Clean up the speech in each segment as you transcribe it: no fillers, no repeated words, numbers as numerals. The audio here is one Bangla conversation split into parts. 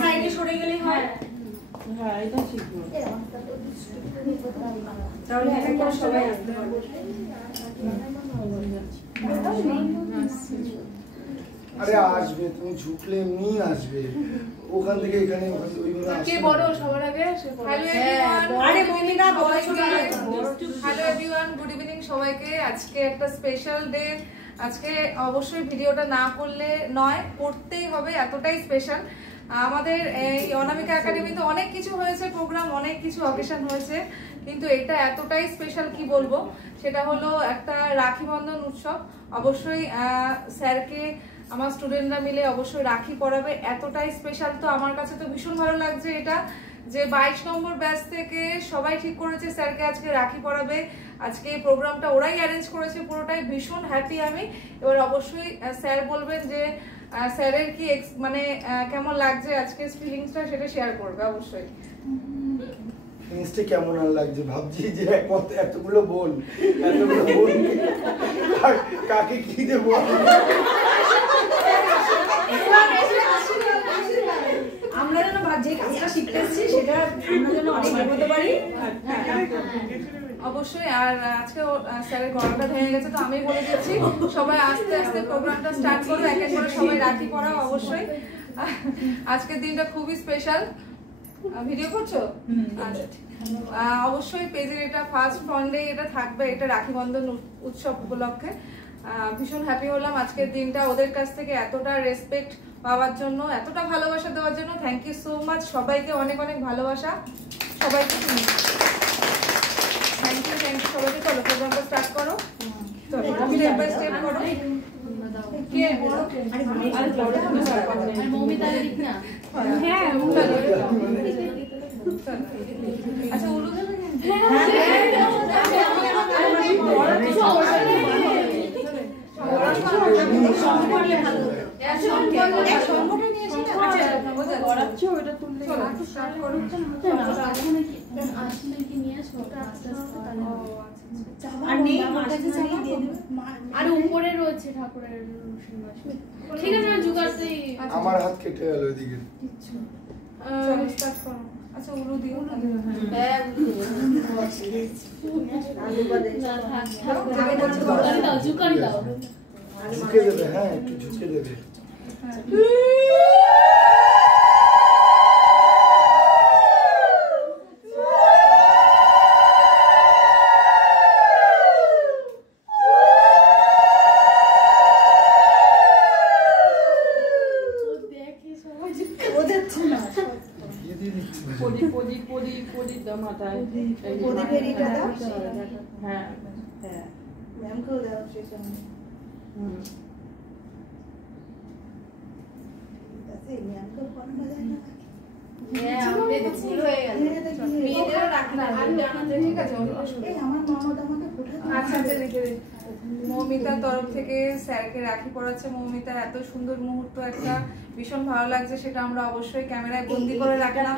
সাইডে সরে গেলেই হয়। হ্যাঁ এটা ঠিক। তাহলে একটা সবাই আসতে পারবে। আরে আসবে, তুমি ঝুঁকলে এমনি আসবে, ওখান থেকে এখানে ওইভাবে আসবে। কে বড় সবার আগে? Hello everyone. আরে মমিতা বড় ছোট হ্যালো এভরিওয়ান, গুড ইভিনিং সবাইকে। আজকে একটা স্পেশাল ডে। আজকে অবশ্যই ভিডিওটা না করলে নয়, করতেই হবে, এতটাই স্পেশাল। আমাদের এই অনামিকা একাডেমিতে অনেক কিছু হয়েছে, প্রোগ্রাম অনেক কিছু অকেশন হয়েছে, কিন্তু এটা এতটাই স্পেশাল কি বলবো। সেটা হলো একটা রাখি বন্ধন উৎসব। অবশ্যই স্যারকে আমার স্টুডেন্টরা মিলে অবশ্যই রাখি পরাবে, এতটাই স্পেশাল। তো আমার কাছে তো ভীষণ ভালো লাগছে এটা, যে 22 নম্বর ব্যাচ থেকে সবাই ঠিক করেছে স্যারকে আজকে রাখি পরাবে। আজকে এই প্রোগ্রামটা ওরাই অ্যারেঞ্জ করেছে, পুরোটাই ভীষণ হ্যাপি আমি। এবার অবশ্যই স্যার বলবেন যে স্যারের কি মানে কেমন লাগছে আজকে ফিলিংসটা, সেটা শেয়ার করবে অবশ্যই। ফিলিংসটা কেমন আর লাগছে ভাবছি যে এতগুলো বোন কাকে কি দেবো। আমরা যেন যে কাজটা শিখতে এসেছি সেটা আমরা যেন অনেক এগোতে পারি। অবশ্যই। আর আজকে স্যারের গলাটা ভেঙে গেছে, তো আমি বলে দিচ্ছি সবাই আস্তে আস্তে প্রোগ্রামটা স্টার্ট করো, এক এক করে সবাই রাখি পরাও অবশ্যই। আজকের দিনটা খুবই স্পেশাল। ভিডিও করছো? আচ্ছা, অবশ্যই পেজের এটা ফার্স্ট ফ্রন্টে এটা থাকবে, এটা রাখি বন্ধন উৎসব উপলক্ষে। ভীষণ হ্যাপি হলাম আজকের দিনটা ওদের কাছ থেকে এতটা রেসপেক্ট পাওয়ার জন্য, এতটা ভালোবাসা দেওয়ার জন্য। থ্যাংক ইউ সো মাচ সবাইকে, অনেক অনেক ভালোবাসা সবাইকে। থ্যাংক ইউ সবাইকে। চলো প্রোগ্রামটা স্টার্ট করো, স্টেপ বাই স্টেপ করো। কে মৌমিতা লিখ না? হ্যাঁ আচ্ছা উলু দেবে। আর উপরে রয়েছে ঠাকুরের। ঠিক আছে জুগাতে আমার হাত কেটে গেল এদিকে। আচ্ছা উলু দিও। ঝুঁকে দেবে, হ্যাঁ একটু ঝুঁকে দেবে। মৌমিতার তরফ থেকে স্যারকে রাখি পরাচ্ছে। মৌমিতা এত সুন্দর মুহূর্ত একটা, ভীষণ ভালো লাগছে, সেটা আমরা অবশ্যই ক্যামেরায় বন্দি করে রাখলাম।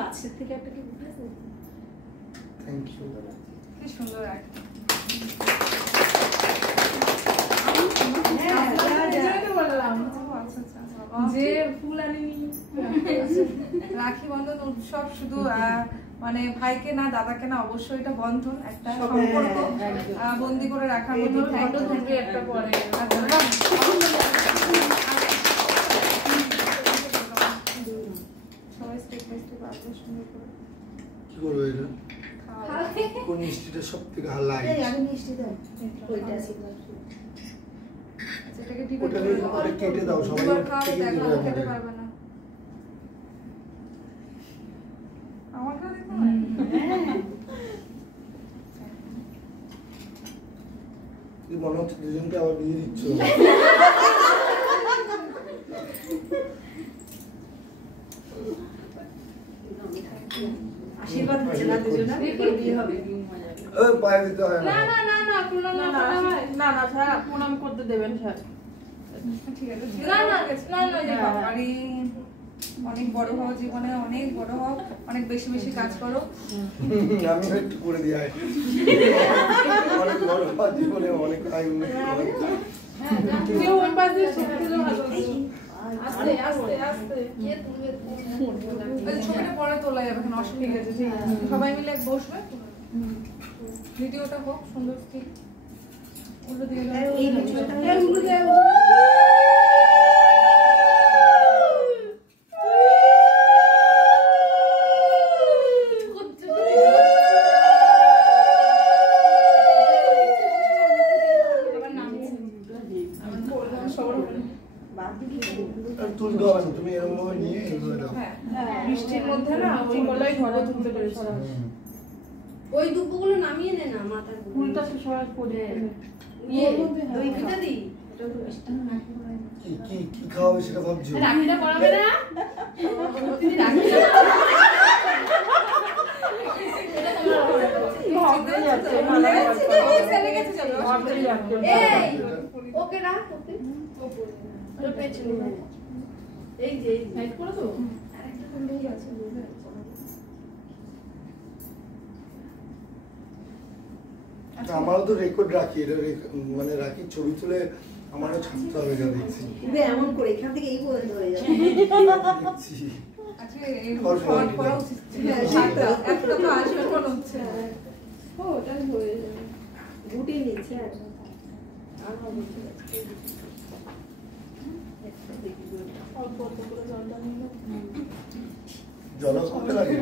কি সুন্দর রাখি। যে ফুল আনিনি। রাখি বন্ধন উৎসব শুধু মানে ভাইকে না দাদাকে না, অবশ্যই এটা বন্ধন, একটা সম্পর্ক বন্দি করে রাখার মতো। একটা পরে সবাই স্টেপ বাই স্টেপ আসবে সুন্দর করে। কি করবো এটা? কোন মিষ্টিটা সব থেকে ভালো লাগে? এটাকে ঠিক করে কেটে দাও, সবাই খেতে পারবে না। আমার কাছে মনে হচ্ছে দুজনকে আবার বিয়ে দিচ্ছ। আশীর্বাদ করছে না দুজনে, বিয়ে হবে। পায়ে দিতে হয় না। না না না প্রণাম না না না স্যার প্রণাম করতে দেবেন স্যার। ঠিক আছে না না না না বাবারি অনেক বড় হও জীবনে, অনেক বড় হও, অনেক বেশি বেশি কাজ করো। আমি একটু করে দিই আয়। অনেক বড় হও জীবনে, অনেক আয় উন্নতি করো। কেউ ওই পাশে শিখতে ভালো। আস্তে আস্তে আস্তে কে তুলবে? ওই ছবিটা পরে তোলা যাবে, এখন অসুবিধা আছে। সবাই মিলে বসবে, ভিডিওটা হোক সুন্দর। ঠিক উল্টো দিয়ে দাও। এই ছবিটা তুলতে হবে না, তুমি এরকম ভাবে নিয়ে এভাবে দাও। হ্যাঁ, বৃষ্টির মধ্যে না ওই গলায় ঘরে তুলতে পেরেছি। ওই দুপুগুলো নামিয়ে নে না মাথার ফুলটা তো সবাই পড়ে ইয়ে দই পিঠা দি। কি কি কি খাওয়াবে সেটা ভাবছো? রাখিটা পড়াবে না? এই ওকে রাখ, ওকে ওর পেছনে এই যে সাইড করে তো আরেকটা সুন্দর আছে। আমারও তো রেকর্ড রাখি, এটা মানে রাখি, ছবি তুলে আমারও ছাড়তে হবে, যা দেখছি এমন করে এখান থেকে এই পর্যন্ত হয়ে যাবে। দেখছি। আজকে এই শর্ট করা উচিত ছিল। একটা তো আসবে মনে হচ্ছে। ও ওটা হয়ে যাবে গুটি নিচ্ছে আর হবে অল্প অল্প করে জলটা নিয়ে জল করতে লাগে।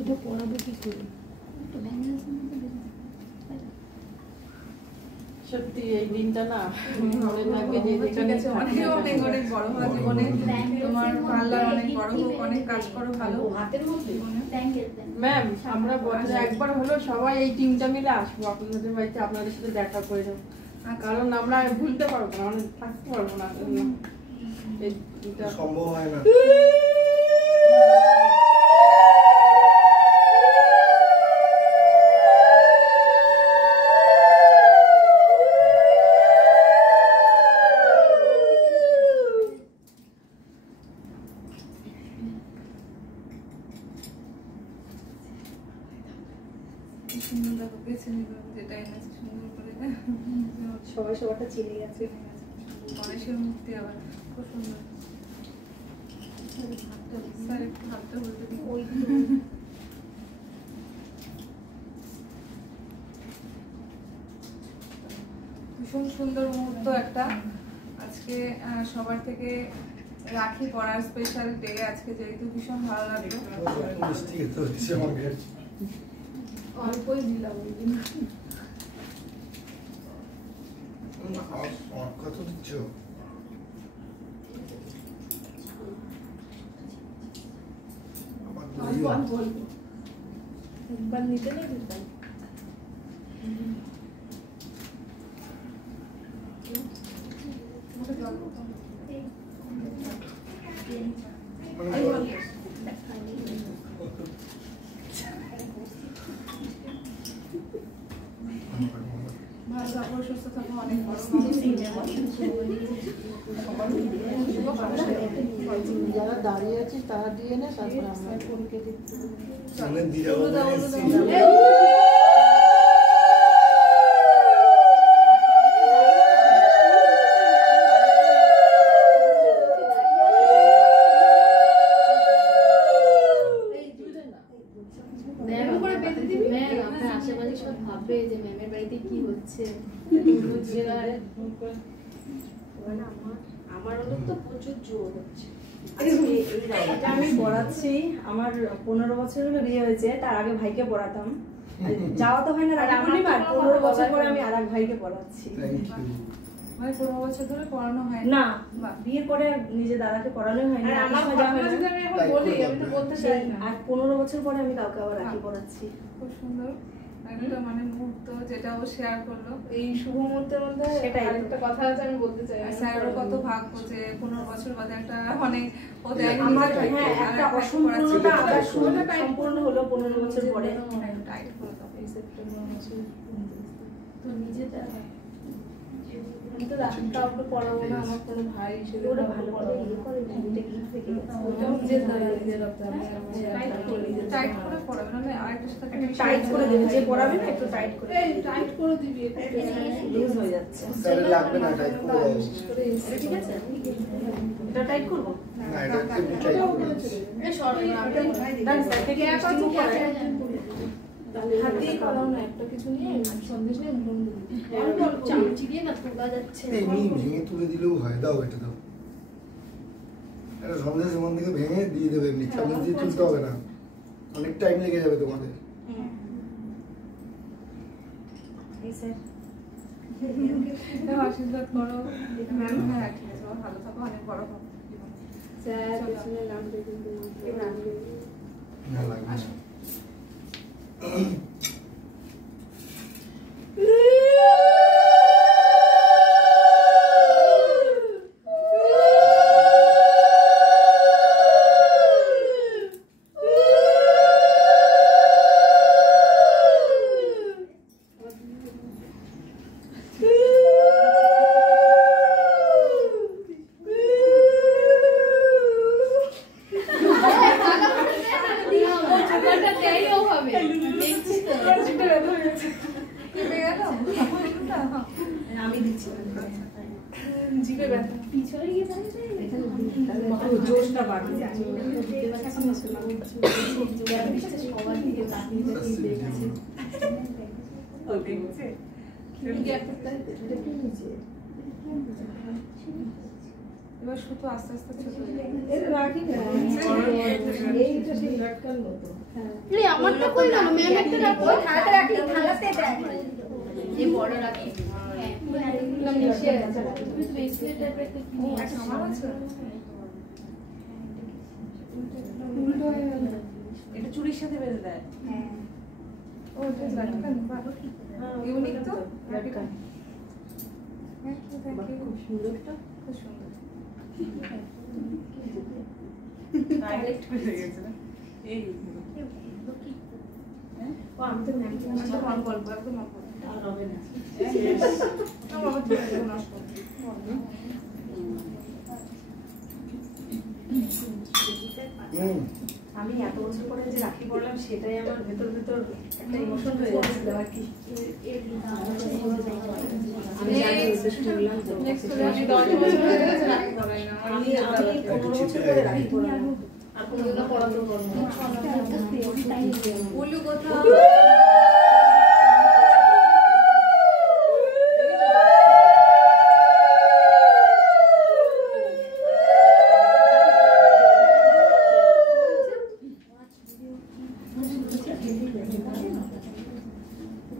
এটা পড়াবে কি করে? সত্যি এই দিনটা না মনে থাকবে যে ঠিক আছে, অনেক অনেক অনেক বড় হওয়া জীবনে, তোমার পার্লার অনেক বড় হোক, অনেক কাজ করো ভালো। হাতের মধ্যে ম্যাম আমরা বছরে একবার হলো সবাই এই টিমটা মিলে আসবো আপনাদের বাড়িতে, আপনাদের সাথে দেখা করে যাবো, কারণ আমরা ভুলতে পারবো না, মানে থাকতে পারবো না। এইটা সম্ভব হয় না। সুন্দর দেখো, বেছে নিবে যেটা এনেছে সুন্দর করে। সবাই সবারটা চিনে গেছে। গণেশের মূর্তি আবার খুব সুন্দর। স্যার একটু হাতটা বলতে দিই। ভীষণ সুন্দর মুহূর্ত একটা। আজকে সবার থেকে রাখি পড়ার স্পেশাল ডে, আজকে যেহেতু ভীষণ ভালো লাগলো। মিষ্টি খেতে হচ্ছে আমাকে। অল্পই দিলাম কত দিচ্ছ? একবার নিতে না দিতাম। ভালো থাকো, সুস্থ থাকো, অনেক বড় যারা দাঁড়িয়ে আছিস তারা দিয়ে নে, তারপর আমরা ফোনকে দিচ্ছি। অনেক দিদা বলে এসেছি। আশেপাশে সব ভাববে যে ম্যামের বাড়িতে কি হচ্ছে। আমার হলো তো প্রচুর জোর হচ্ছে। এটা আমি পড়াচ্ছি, আমার 15 বছর হলো বিয়ে হয়েছে, তার আগে ভাইকে পড়াতাম। যাওয়া তো হয় না রাখি পূর্ণিমার, 15 বছর পরে আমি আরেক ভাইকে পড়াচ্ছি। Thank you. মানে 15 বছর ধরে পড়ানো হয় না, বিয়ের পরে নিজে দাদাকে পড়ানো হয় না। আর আমার ভাবনা যদি আমি এখন বলি, আমি তো বলতে চাই না। আর 15 বছর পরে আমি কাউকে আবার রাখি পড়াচ্ছি। খুব সুন্দর একটা মানে মুহূর্ত যেটা ও শেয়ার করলো এই শুভ মুহূর্তের মধ্যে। সেটাই। আরেকটা কথা আছে আমি বলতে চাই, স্যারেরও কত ভাগ্য যে 15 বছর বাদে একটা অনেক ও দেয় আমার হ্যাঁ একটা অসম্পূর্ণতা আবার সম্পূর্ণ হলো 15 বছর পরে। টাইট করে দাও। তো নিজেটা আমি তো রাখি কাউকে পড়াবো না, আমার কোনো ভাই হিসেবে ওরা ভালো করে ইয়ে করে ভ্যানিটা কি থেকে ওটাও নিজের দ্বারা নিজের রাখতে হবে। টাইট করে পড়াবে, নাহলে আরেকটার সাথে টাইট করে দেবে, যে পড়াবে না একটু টাইট করে এই টাইট করে দিবি, লুজ হয়ে যাচ্ছে। স্যারের লাগবে না, টাইট করে দাও। এটা ঠিক আছে, এটা টাইট করব না, এটা একটু টাইট করে দাও। এই সরবে না, ডান সাইড থেকে গ্যাপ আছে, স্টিচিং করে হাত দিয়ে করাও না, একটা কিছু নিয়ে সন্দেশ নিয়ে ঘুম দিবি। অল্প অল্প চামচি দিয়ে না তোলা যাচ্ছে। এমনি ভেঙে তুলে দিলেও হয়, দাও এটা দাও। এটা সন্দেশ এমন থেকে ভেঙে দিয়ে দেবে, এমনি চামচ দিয়ে তুলতে হবে না, অনেক টাইম লেগে যাবে তোমাদের। এই স্যার আশীর্বাদ করো ম্যাম। হ্যাঁ ঠিক আছে, ভালো থাকো, অনেক বড় হবে। স্যার পেছনে লাগবে কিন্তু না লাগবে না। আমি দিচ্ছি জিভে ব্যথা পিছনে গিয়ে দাঁড়িয়ে জোশটা বাড়বে। সবার দিকে এবার শুধু আস্তে আস্তে ছোট আমারটা কই না ম্যাম একটা রাখো, থালাতে রাখি, থালাতে দেখ এই বড় রাখি। হ্যাঁ নিচে আছে, তুমি ব্রেসলেট টাইপের একটা কি নিয়ে আসো? আমার আছে, উল্টো হয়ে গেল। এটা চুড়ির সাথে বেঁধে দেয়। হ্যাঁ ও এটা লাটকান বাহ, ইউনিক তো। লাটকান হ্যাঁ খুব সুন্দর, তো খুব সুন্দর। ডাইরেক্ট বেঁধে গেছে না এই। ও আমি তো ম্যাম একদম অল্প অল্প, একদম অল্প। আর হবে না। না বাবা ঠিক আছে, নষ্ট আমি এত বছর পরে যে রাখি পড়লাম সেটাই আমার ভেতর ভেতর একটা ইমোশন হয়ে যাচ্ছিল আর কি। আমি জানি উদ্দেশ্য বললাম তো নেক্সট আমি 10 বছর হয়ে গেছে রাখি পড়াই না। আমি 15 বছর পরে রাখি পড়লাম আর কোনোদিনও পড়াতেও পারবো না। উল্লু কোথাও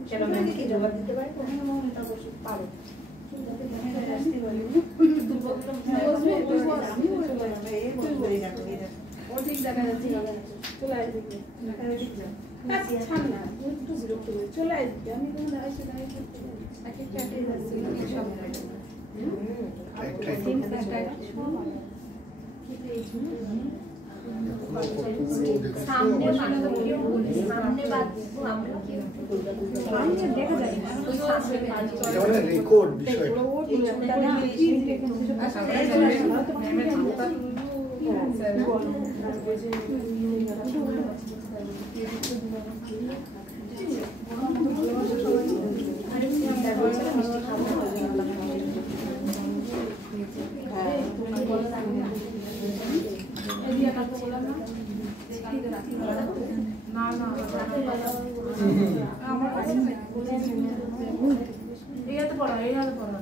চলো ম্যাম কি জবাব দিতে পারি? পারো। অধিক দেখা যাচ্ছে চলে আসবে, চলে আসবে। আমি কোনো দাঁড়াইছি দাঁড়াইছি এক একটা যাচ্ছে সব সামনে সামনে বাদ আমরা কি সামনে দেখা যায় না, এটা রেকর্ড বিষয়। না না আমার কাছে নেই। এই হাতে পড়া, এই হাতে পড়া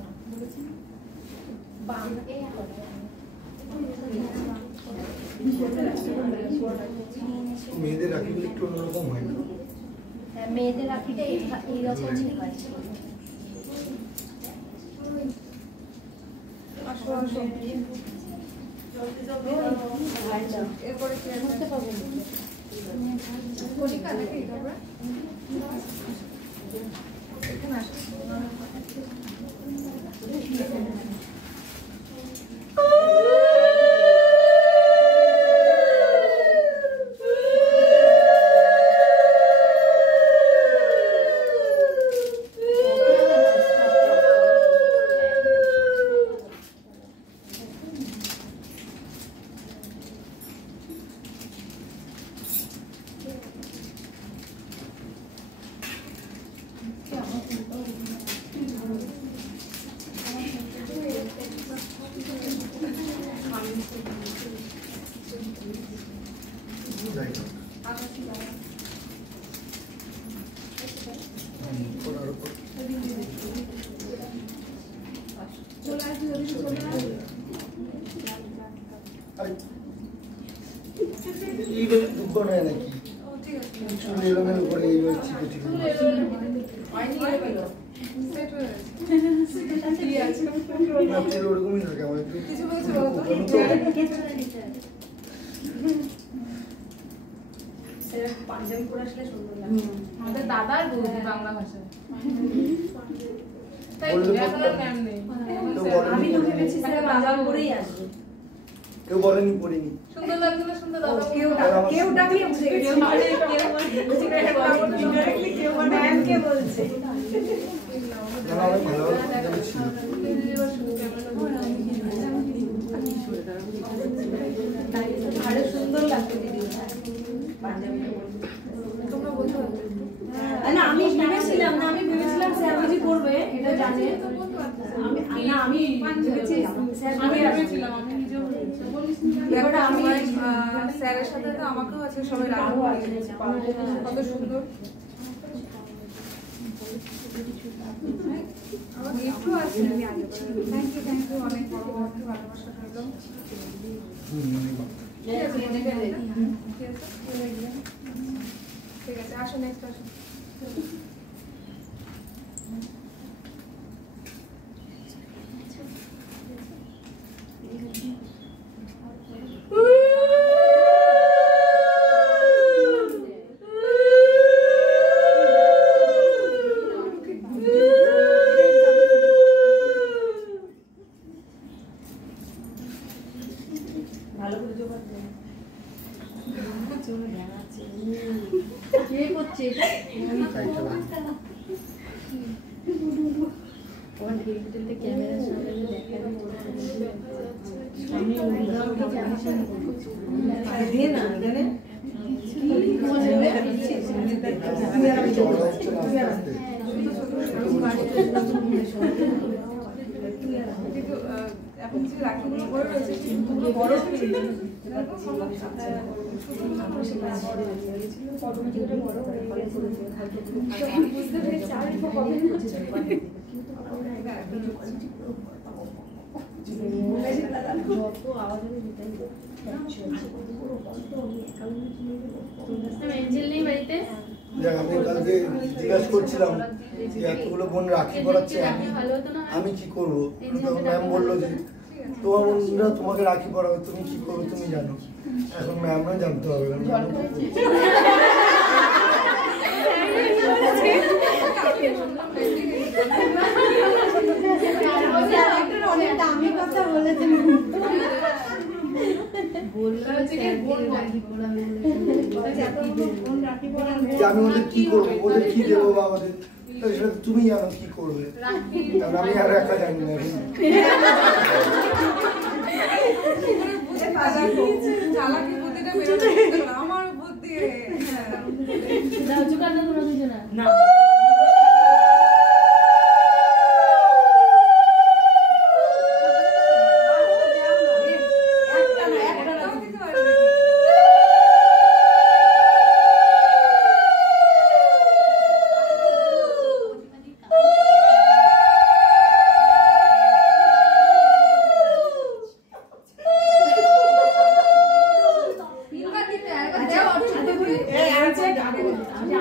মেয়েদের রাখিগুলো একটু অন্যরকম হয় না? মেয়েদের রাখিটা এইরকমই হয়। আসো আসো, এরপরে কি আছে? কলিকা নাকি তারপরে এখানে আসো। আরে এইভাবে দুর্বল হয় নাকি? ঠিক আছে চুল এলোমেলো করে এইভাবে চিপে চিপে সেট হয়ে গেছে না, চুল ওরকমই থাকে আমার একটু কিছু বলছো বলো তো? কোপানো তো। পাঞ্জাবি পরে আসলে সুন্দর লাগে। আমাদের দাদার বৌদি বাংলা ভাষায় তাই বললে এখন আর ম্যাম নেই। কেউ বলেনি আমি তো ভেবেছি স্যার পাঞ্জাবি পরেই আসবে। কেউ বলেনি পড়িনি। সুন্দর লাগছে না সুন্দর দাদা কেউ ডাকলে বুঝে গেছে। ম্যামকে বলছে। না, অনেক ভালো ভালো পাঞ্জাবি ছিল। আরে সুন্দর লাগছে দিদি পাঞ্জাবিটা পরে। তোমরা বলতে পারো না আমি ভেবেছিলাম স্যার বুঝি করবে এটা জানে। আমি ভেবেছি স্যার আমি করে আসবে। ভেবেছিলাম আমি নিজেও ব্যাপারটা আমি স্যারের সাথে তো আমাকেও আছে সবাই রাখবো কত সুন্দর আমার গিফটও আছে থ্যাংক ইউ অনেক বড় একটা ভালোবাসা রইল অনেক ভালো। ঠিক আছে আসো নেক্সট আসো ভালো করে জোগাড় করে। কে করছে চাইটা ভালো। ওখান থেকে হোটেলতে ক্যামেরার সামনে দেখা আমি দিয়ে না এখানে চড়া হচ্ছে না আস্তে আস্তে। কিন্তু এখন যে রাখিগুলো বড় রয়েছে সেগুলো বড় বুঝতে পেরেছি আর একটু কবে হচ্ছে যত আওয়াজ হবে এঞ্জেল নেই বাড়িতে যাক, আমি কালকে জিজ্ঞাসা করছিলাম যে এতগুলো বোন রাখি পড়াচ্ছে আমি কি করব? তো ম্যাম বললো যে তোমার বোনরা তোমাকে রাখি পড়াবে, তুমি কি করবে তুমি জানো। এখন ম্যামরা জানতে হবে না। ম্যাম তো বলছে। অনেক দামি কথা বলেছে। যে আমি ওদের কি করবো, ওদের কি দেবো বা ওদের তো সেটা তুমি জানো কি করবে, কারণ আমি আর একা জানি না। চালাকি বুদ্ধিটা বেরোতে আমার বুদ্ধি না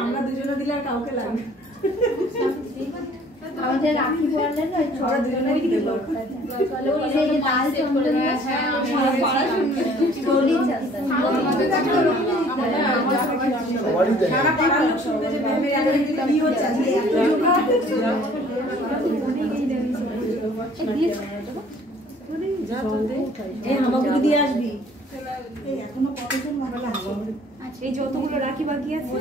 আমরা দুজনে দিলে আর কাউকে লাগবে। আমাদের রাখি পড়লে না আমরা দুজনেই দিতে পারবো। সেই যে লাল চন্দন স্লোলি চলতে সবারই দেয়। সারা পাড়ার লোক শুনবে যে ম্যামের এত কি হচ্ছে আজকে এত জোগাড়। এই হামাগুড়ি দিয়ে আসবি। এই এখনো কতজন মারা লাগবে। এই যতগুলো রাখি বাকি আছে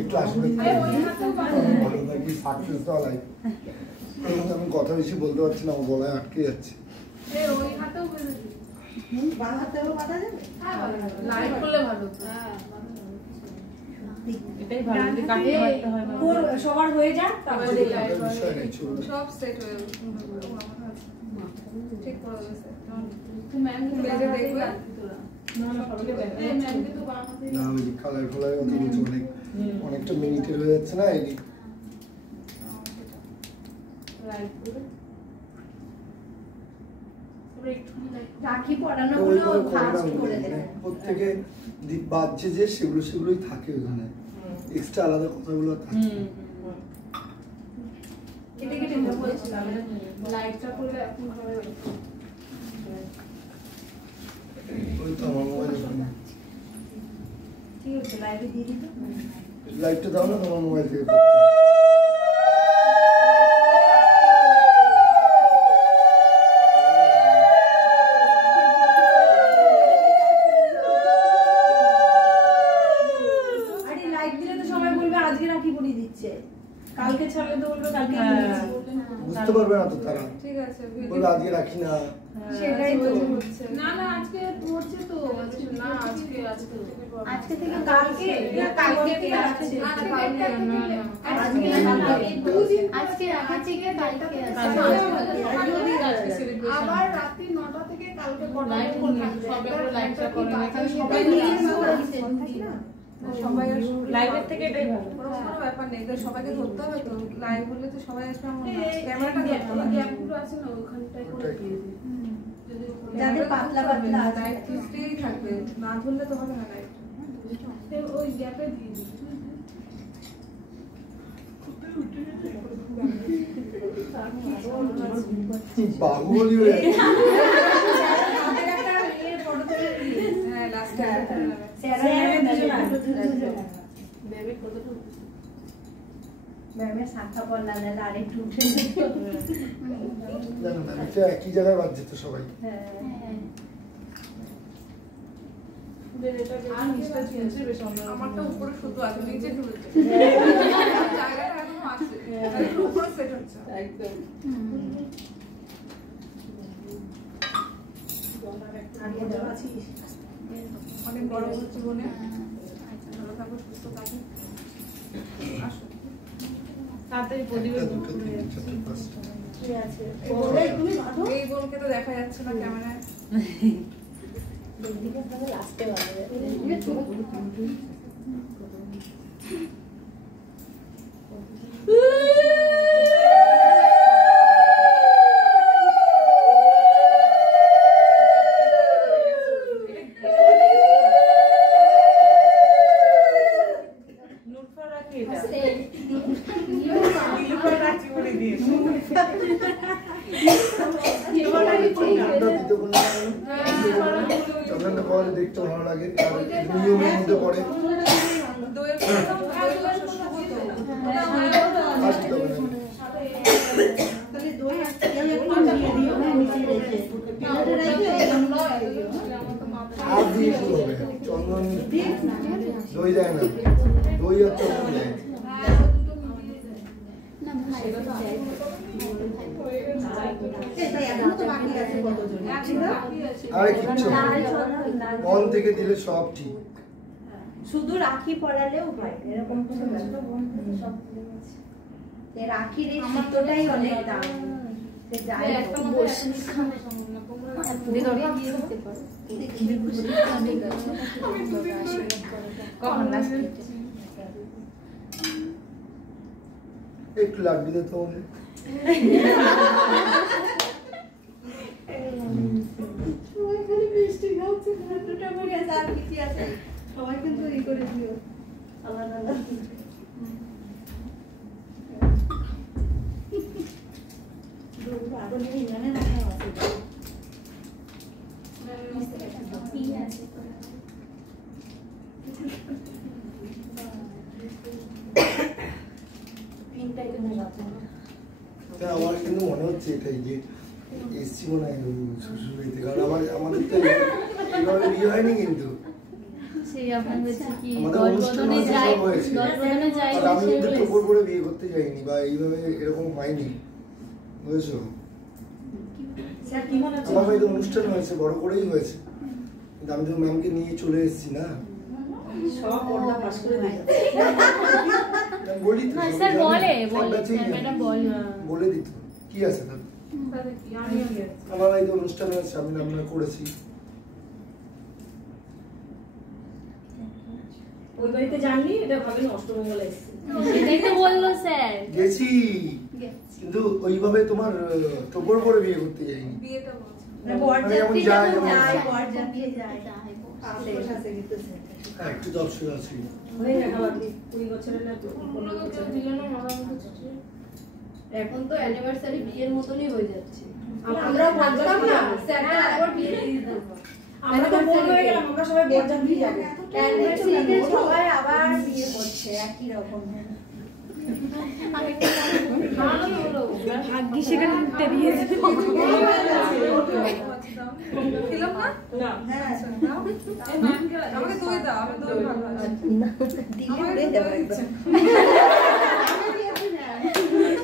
একটু আসবে ভালো থাকি, সাকসেস হওয়া লাইফ। আমি কথা বেশি বলতে পারছি না, আমার গলায় আটকে যাচ্ছে। ওই হাতেও বেরোবে বাঁ হাতেও বাঁধা যাবে। লাইট করলে ভালো এটাই ভালো যে কাটতে পারতে হয় না। সবার হয়ে যাক তারপরে ওটার বিষয় নেই, চলবে। সব সেট হয়ে ঠিক করে দিয়েছে ম্যাম বেজে দেখবে না ওই যে কালার ফলার কথা বলছি, অনেকটা মিনিটের হয়ে যাচ্ছে না এটি। রাখি পরানো গুলো ফাস্ট করে দেবে। প্রত্যেকে বাজছে যে সেগুলোই থাকে ওখানে, এক্সট্রা আলাদা কথাগুলো থাকে। কেটে কেটে বলছিলাম লাইটটা করলে এখন হবে। ওই তো আমার মোবাইল, ঠিক আছে লাইভে দিয়ে দিত। লাইটটা দাও না তোমার মোবাইল থেকে। আরে লাইভ দিলে তো সবাই বলবে আজকে রাখি পরিয়ে দিচ্ছে, কালকে ছাড়লে তো বলবে কালকে বুঝতে পারবে না তো তারা, ঠিক আছে বলবে আজকে রাখি না। সেটাই তো হচ্ছে না না আজকে পড়ছে তো, আজকে না আজকে থেকে কালকে কালকে আসছে। আজকে রাখা থেকে কালকে আবার রাত্রি 9টা থেকে কালকে লাইভ করবে, সবাই করে লাইভটা করে সবাই সবাই লাইভের থেকে এটাই ভালো, কোনো ব্যাপার নেই। সবাইকে ধরতে হবে তো, লাইভ হলে তো সবাই আসবে, ক্যামেরাটা ধরতে হবে। গ্যাপগুলো আছে না ওখানটায় করে দিয়ে দিই। যাদের পাতলা পাতলা আছে লাইভ ফ্রি থাকবে, না ধরলে তো হবে না লাইভ। ওই গ্যাপে দিয়ে দিই। বাহুবলী হয়ে গেছে। হ্যাঁ লাস্টে ম্যামের শাখা পড়লা না আরেকটু উঠে জানো না, এটা একই জায়গায় বাজছে তো সবাই। আমারটা উপরে শুধু আছে, নিচে ঝুলেছে। জায়গাটা এখনো আছে, উপরে সেট হচ্ছে একদম। অনেক বড় হচ্ছে বোনে, ভালো থাকো, সুস্থ থাকো, আসো। তাড়াতাড়ি একটা, প্রদীপের দুটো, তিনটে, চারটে, পাঁচটা। এই বোনকে তো দেখা যাচ্ছে না ক্যামেরায়। লাস্টে বাজবে চকলেটটা পাওয়ালে দেখতে ভালো লাগে, আর নিয়মের মধ্যে পড়ে। দইয়ের প্রথম দইয়ের রস শুভ তো। আর কি দেবে না। আর দিয়ে শুরু হবে, চন্দন দই দেয় না, দই আর চন্দন দেয়। আরে কিচ্ছু না, মন থেকে দিলে সব ঠিক। শুধু রাখি পরালেও হয়, এরকম কোনো ব্যাপার নেই। রাখির এই সুতোটাই অনেক দাম। যাই হোক, বসে একটু লাগবে তো তোমাদের। সবাই খালি মিষ্টি খাচ্ছে, দুটো করে আছে, আর কিছু আছে সবাই কিন্তু ই করে দিও আলাদা আলাদা। আমার কিন্তু মনে হচ্ছে এটাই যে এসছি মনে হয় শ্বশুর বাড়িতে, কারণ আমাদের তো এভাবে বিয়ে হয়নি কিন্তু। আমাদের অনুষ্ঠানে সব হয়েছে, আর আমি কিন্তু টোপর করে বিয়ে করতে যাইনি বা এইভাবে এরকম হয়নি, বুঝেছো? আমার বাড়িতে অনুষ্ঠান হয়েছে, বড় করেই হয়েছে, কিন্তু আমি তো ম্যামকে নিয়ে চলে এসেছি না। সব পর্দা পাস করে দিয়ে বলি তো, স্যার বলে বলে দিত কি আছে তার। আমার বাড়িতে অনুষ্ঠান হয়েছে, আমি রান্না করেছি। ওই বাড়িতে জানলি এটা ভাবেন অষ্টমঙ্গলা এসেছে। সেটাই তো বললো স্যার। গেছি, কিন্তু ওইভাবে তোমার টোপর পরে বিয়ে করতে যাইনি। বিয়েটা বলছি একটু দর্শক আছে এখন তো অ্যানিভার্সারি বিয়ের মতনই হয়ে যাচ্ছে। আমরা বরযাত্রী যাবো। স্যারটা আবার বিয়ে দিয়ে দিতে হবে। আমরা তো বড় হয়ে গেলাম, আমরা সবাই বরযাত্রী যাবো। অ্যানিভার্সারিতে সবাই আবার বিয়ে করছে একই রকম। ভাগ্যি সেখানে উঠতে দিয়েছে। খেলাম না? না, হ্যাঁ আমাকে দই দাও, আমি দই ভালোবাসি। দিলে দিয়ে দেবো একদম।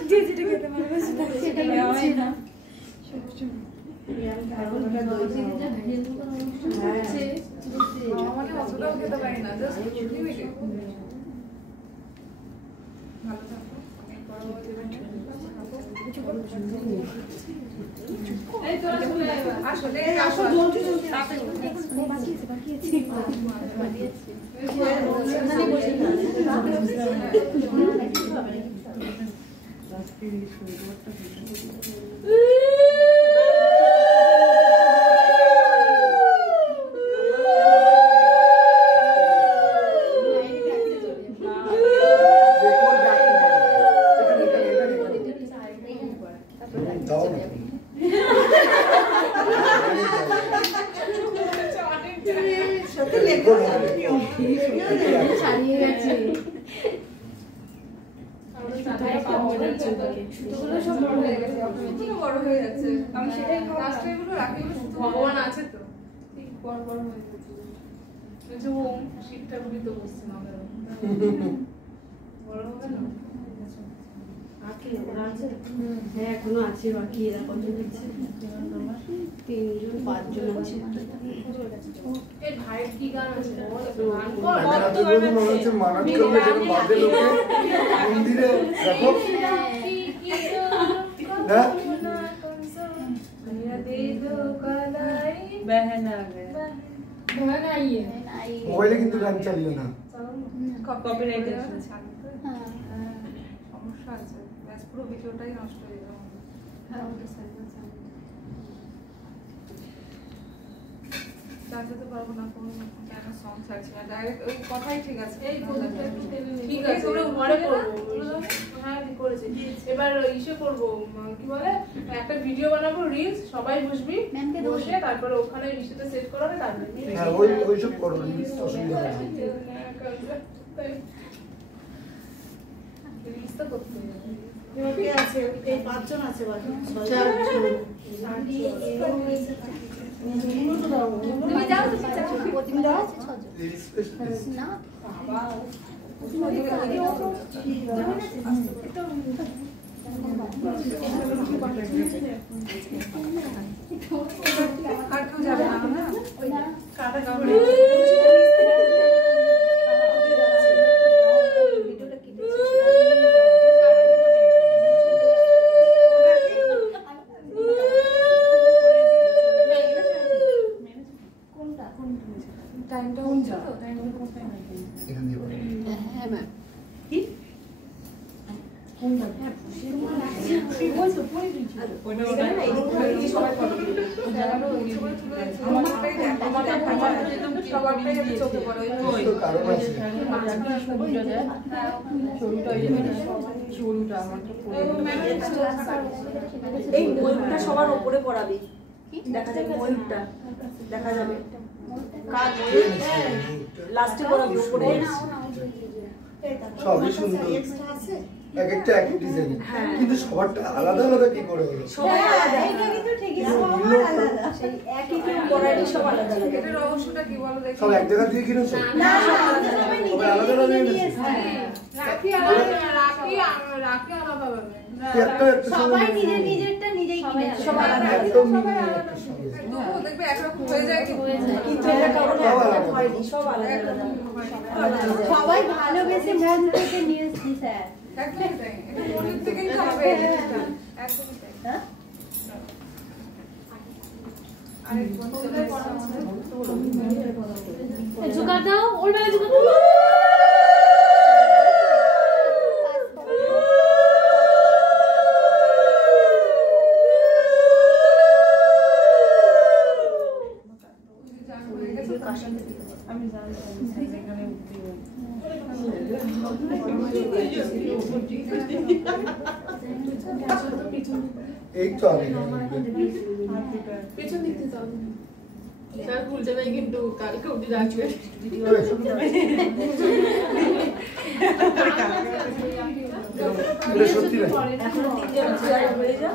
যে যেটা খেতে পারবে সেটা নেওয়াই না। মানে অতটাও খেতে পারি না, জাস্ট লিমিটেড। ভালো থাকো, অনেক বড় হয়ে যাবেন। আসলে ছাড়িয়ে গেছে। বড় হয়ে যাচ্ছে। আমি সেটাই লাস্ট এগুলো রাখি, ভগবান আছে তো ঠিক বড় বড় হয়ে যাচ্ছে। যে ওম শীতটা গুলি তো বসছে না বড় হবে না। হ্যাঁ এখনো আছে বাকি। এরা কত দিচ্ছে? 3জন 5জন আছে। এর ভাইয়ের কি গান আছে? মনে হচ্ছে মানত করবে যেন বাদে লোকে মন্দিরে দেখো না মোবাইলে কিন্তু গান চালিও না। কপিরাইট সমস্যা আছে, ব্যাস পুরো ভিডিওটাই নষ্ট হয়ে যাবে। চালাতে পারবো না, কোনো কেন সং ছাড়ছি না, ডাইরেক্ট ওই কথাই ঠিক আছে। এই ঠিক আছে, ওরা ঘরে করবো। হ্যাঁ করেছি। এবার ইসে করবো, কি বলে, একটা ভিডিও বানাবো রিলস, সবাই বসবি, বসে তারপরে ওখানে ইসেতে সেট করা হবে, তারপরে হ্যাঁ ওইসব করো, অসুবিধা হবে না। রিলসটা করতে হবে। কে আছে? এই 5জন আছে বাকি। তুমি যাও তো প্রতিমা আছে 6জন না বাবা। আর কেউ যাবে না না? কাটা টাইমটা হচ্ছে তো, এখান দিয়ে বলো। হ্যাঁ ম্যাম। তো কারণ আছে। এই ময়ূরটা সবার উপরে পড়াবি, দেখা যাবে ময়ূরটা দেখা যাবে। কার ময়ূর লাস্টে পড়াবি উপরে। সবই সুন্দর, এক একটা এক এক ডিজাইন, কিন্তু সবারটা আলাদা আলাদা কি করে হলো? সবাই আলাদা। এইটা কিন্তু ঠিকই, সবার আলাদা। সেই একই কেউ পড়ারই সব আলাদা আলাদা। এটার রহস্যটা কি বলো দেখি? সব এক জায়গা থেকে কিনেছো? না সবাই আলাদা আলাদা এনেছে? রাখি আলাদা, রাখি আলাদা হবে। একটা একটা সবাই নিজের নিজেরটা নিজেই কিনেছে। সবাই আলাদা। একদম মিলিয়ে একটা সঙ্গে। তবুও দেখবে একরকম হয়ে যায় কিন্তু কিন্তু এটা কারণে একরকম হয়নি, সব আলাদা আলাদা। সবাই ভালোবেসে মন থেকে নিয়েছি স্যার। একদমই তাই। এটা মনের থেকে কিন্তু হবে একদমই তাই। হ্যাঁ? আরেক বছর ঝুঁকা দাও, ওর বেলা ঝুঁকা দাও। এই তো আগে পেছন দিতে চাও স্যার ভুলতে নাই কিন্তু কালকে অবধি রাখবে সত্যি না এখন 3 জন হয়ে যাও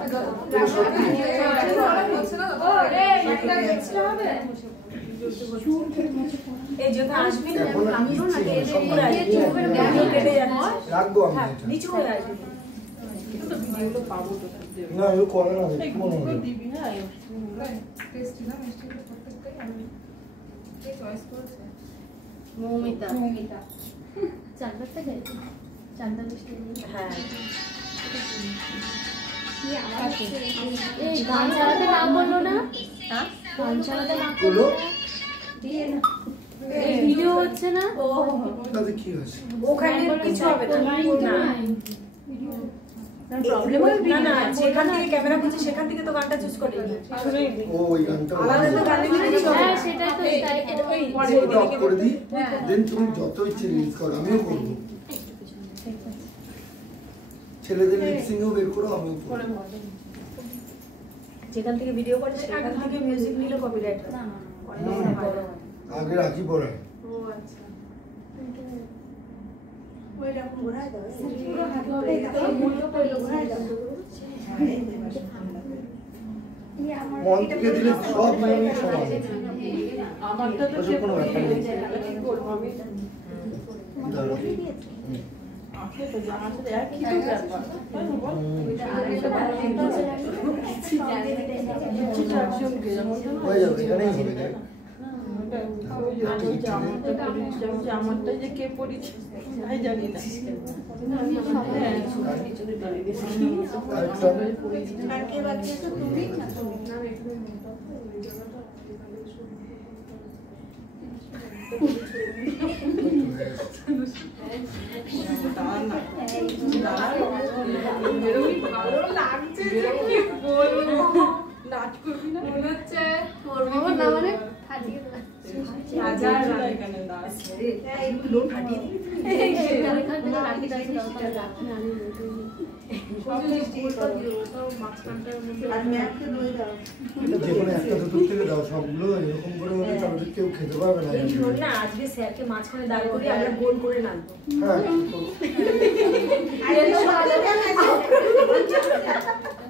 এই জন্য আসবি না এখন আমি তো না কেটে যাচ্ছে রাখবো আমি এটা। নিচু হয়ে আসবি কিন্তু ভিডিওটা পাবো তো না ও করে না মনে হয় দিবি হ্যাঁ টেস্টি না মিষ্টি প্রত্যেকটাই আমি কে চয়েস করেছে মৌমিতা চাঁদটা খাই চাঁদা মিষ্টি হ্যাঁ এই গান চালাতে না বললো না হ্যাঁ গান চালাতে না বলো ভিডিও হচ্ছে না তাতে কি হয়েছে ওখানে কিছু হবে না প্রবলেম হবে না যেখান থেকে ক্যামেরা করছে সেখান থেকে তো গানটা চুজ করিনি ও ওই গানটা আলাদা তো গানে কিছু হবে হ্যাঁ না। সেটাই তো ওটা অফ করে দিই দেন তুমি যত ইচ্ছে রিলিজ করো আমিও করবো ছেলেদের লিপসিংও বের করো আমিও করবো যেখান থেকে ভিডিও করে সেখান থেকে মিউজিক নিলে কপিরাইট না আগে রাখি পড়ায় ও আচ্ছা ওইরকম ঘোরায় দাও পুরো হাতে মুন্ডো কইলো ঘুরাই দাও মন থেকে দিলে সব নিয়মই সমান আমারটা তো ওসব কোনো ব্যাপার নেই। কি করবো আমি দাঁড়াও। আসলে তো জানা তো একই তো ব্যাপার তাই না বল একজনকে যেমন হয়ে যাবে এখানেই হবে দেখ। আমারটা যে কে পড়েছে তাই জানি না আরেকটা আর কে বাকি আছে তুমি নাচ করবি না মনে হচ্ছে করবো না মানে ফাটিয়ে দেবে হাজার এখানে নাচ একটু লোন ফাটিয়ে দিবি আর ম্যাপকে দিয়ে দাও এটা যে কোনো একটা দুটোর থেকে দাও সবগুলো এরকম করে হলে তাহলে কেউ খেতে পারবে না এই শোন না আজকে স্যারকে মাঝখানে দাঁড় করে আমরা গোল করে নামবো হ্যাঁ কি করবো?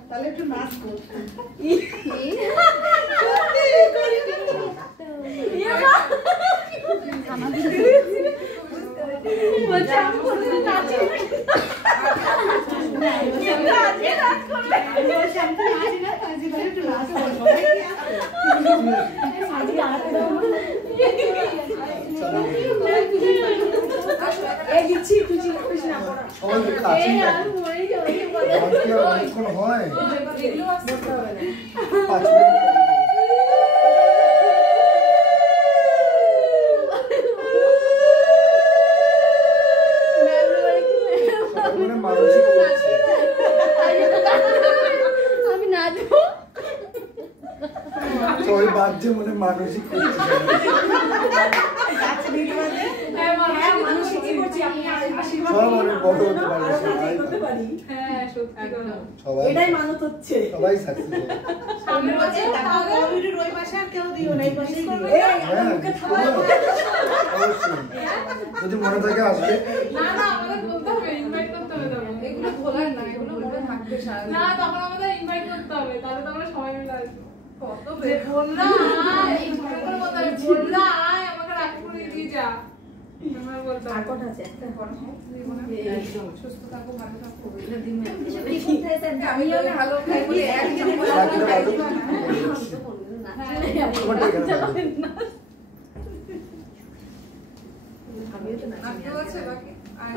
তাহলে একটু নাচ কর এই দিচ্ছি তুই চিন্তা করিস না পড়া সবাই তো কাছেই থাকে আজকে আর অনেকক্ষণ হয় 5 মিনিট সবাই মানে মানসিক করছে। আমি নাচবো সবাই বাজছে মানে মানসিক করছে হ্যাঁ মানুষ কি করছি আপনি আশীর্বাদ সব অনেক বড় হতে পারে আরো সবাই কাজ করতে পারি হ্যাঁ সত্যি কথা সবাই এটাই মানত হচ্ছে সবাই সাকসেস সামনের বছর তাও কোভিডের ওই পাশে আর কেউ দিও না এই পাশেই দিও এই হ্যাঁ মুখে থালা অবশ্যই যদি মনে থাকে আসবে না না আমাদের বলতে হবে ইনভাইট করতে হবে তখন এগুলো ভোলার না এগুলো মনে থাকবে সারা না তখন আমাদের ইনভাইট করতে হবে তাহলে তো আমরা সবাই মিলে আসবো কত বললা এই ছোট করে বলতে হবে বললা আয় আমাকে রাখি করে দিয়ে যা আমরা বলতে আর হবে কটা আছে একটা সুস্থ থাকো ভালো থাকো আমি ভালো খাই বলে এক চামচ বাকিটা ভালো তোমার ঠিকানা দাও। আমিও তো না আপনিও আছে বাকি আর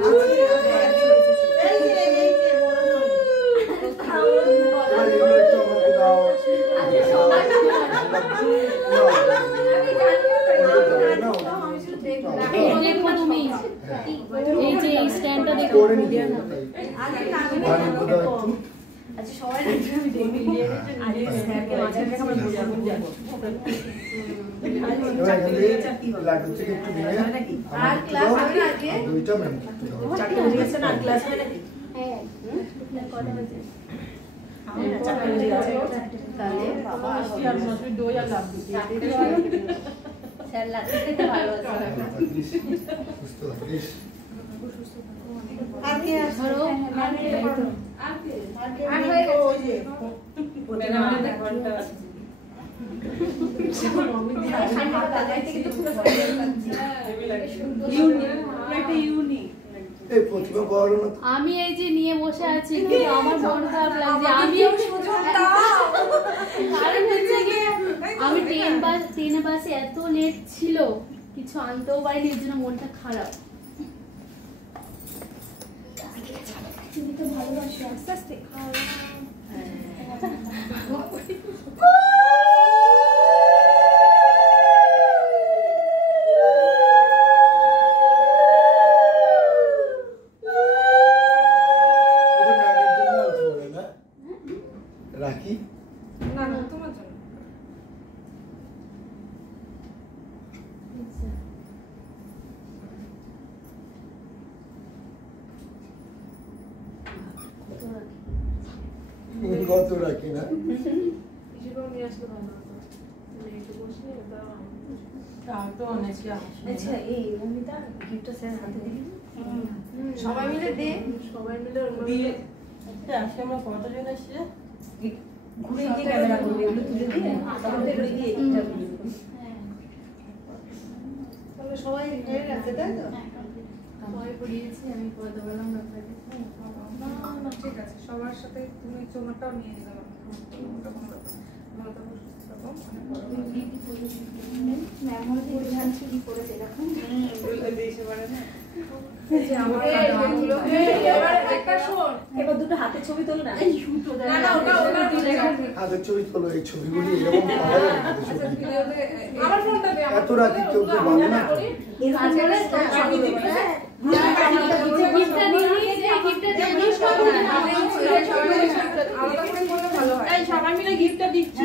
এবার এগুলো একটু আমাকে দাও দেখো তুমি এই যে এই স্ট্যান্ডটা দেখো করে নিতে হবে তাই। আর একটু দাও একটু। আচ্ছা সবাই আমি দেখি আজ স্যারকে মাঝখানে আমরা বোঝাবো যাবো এবার এখান থেকে লাড্ডু থেকে একটু নিয়ে আর ক্লাস হবে না আজকে? দুইটা ম্যাম একটু দাও। চারটে হয়ে গেছে না ক্লাস হবে নাকি হ্যাঁ কটা বাজে চারটে বেজে গেছে। তাহলে মিষ্টি আর মসুর দই আর লাড্ডু স্যার লাড্ডু খেতে ভালো আছে। সুস্থ থাকিস। আর কে আছে? ধরো আর কে? আর হয়ে গেছে। ওই যে এই প্রতিমা বলো না তো। আমি এই যে নিয়ে বসে আছি কিন্তু আমার মন খারাপ লাগছে। আমি কারণ হচ্ছে কি আমি ট্রেনে বাসে এত লেট ছিল, কিছু আনতেও পারিনি, এর জন্য মনটা খারাপ। তুমি তো ভালোবাসো, আস্তে আস্তে খাও। এটা ম্যামের জন্য আনতে পারে না? রাখি না না তোমার জন্য কত রাখি না? তাও তো অনেকে আচ্ছা এই অমিতা গিফটটা স্যার হাতে দিবি? সবাই মিলে দে। দিয়ে আজকে আমরা কতজন এসেছে? ঘুরে গিয়ে ক্যামেরা করবে, এগুলো তুলে দিয়ে তখন ঘুরে গিয়ে এইটা করবে। তাহলে সবাই হয়ে গেছে তাই তো? সবাই পড়িয়েছি, আমি পড়তে বললাম ব্যাপারে। না না ঠিক আছে, সবার সাথে তুমি চোমাটাও নিয়ে নিতে পারো, ওটা কোনো ব্যাপার না। ভালো থাকো, সুস্থ থাকো, অনেক বড় হও। এই যে আমার গানগুলো এবার একটা শোন, এবার দুটো হাতে ছবি তোলো না। না না ওটা দিলে হাতের ছবি তোলো, এই ছবিগুলি এরকম পাওয়া যায় না হাতের আচ্ছা ছবি। ভিডিওতে আমার ফোনটা দে, এত রাখি কেউ কেউ ভালো না। এরকম করে ছবি তোলো না। গিফটটা দিয়ে দিয়েছি, গিফটটা দিয়ে দিয়েছি। আলাদা করে করলে ভালো হয়। সবাই মিলে গিফটটা দিচ্ছি।